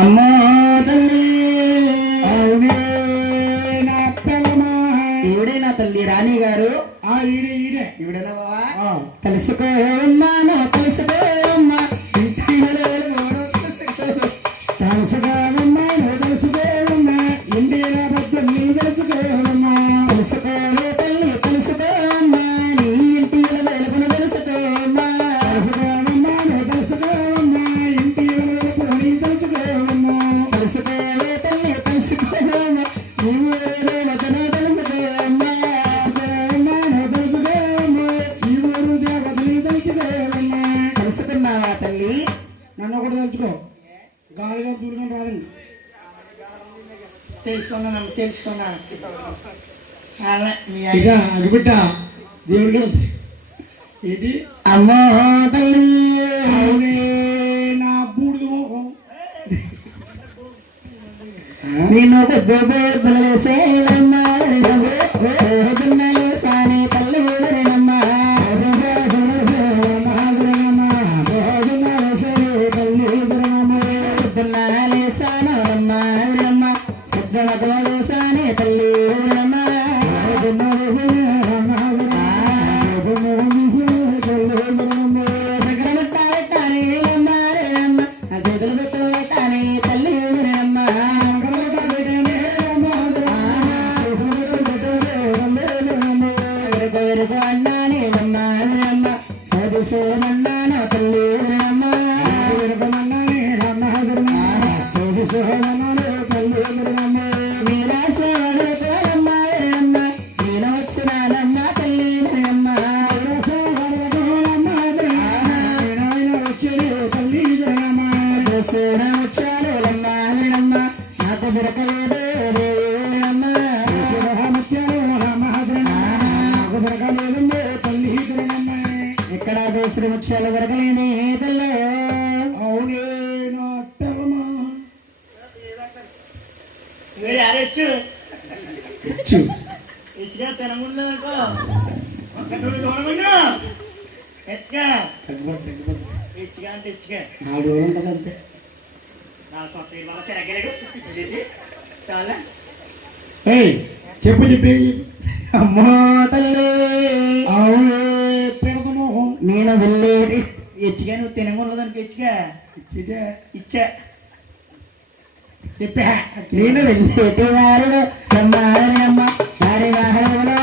అమ్మా తల్లి ఈవిడే నా తల్లి రాణి గారు. ఈవిడేనా బావా? తెలుసుకోమ్మా తెలుసుకోమ్మా తెలుసుకోమ్మా ఇండియా బద్దం నీ తెలుసుకోమ్మా తెలుసుకోవే తల్లి తెలుసుకోమ్మా నీ ఇంటి వెలుపును తెలుసుకోమ్మా తెలుసుకోమ్మా తెలుసుకోమ్మా ఇంటి వెలుపును నీ తెలుసుకోమ్మా తెలుసుకోవే తల్లి తెలుసుకోమ్మా నీ ఊరు వదన తెలుసుకోమ్మా తెలుసుకోమ్మా ఈ ఊరు దేవతని తెలుసుకోమ్మా. తెలుసుకున్నావా తల్లి? నన్ను ఒకటి తెలుసుకో, గాలిగా దూరం రాదండి. తెలుసుకున్నాను తెలుసుకున్నాను బిడ్డ దేవుడు ఏంటి అమ్మో తల్లి నా బూడిద మోహం నేను పెద్ద బోర్బలేసేలమ్మా సాని తల్లి ఊరనమ్మా సానే తల్లి ఎక్కడ దోసుడు ముత్యాలు దొరకలేని తల్లి. అవునే నా తెల్లమా చెప్పు చెప్పి అమ్మో తల్లి అవును పెడదమోహం నేను వెళ్ళేది ఇచ్చిగా నువ్వు తినకూడదానికి ఇచ్చిగా ఇచ్చా చెప్పా నేను వెళ్ళేటి వారు అమ్మ వారి వాహనములో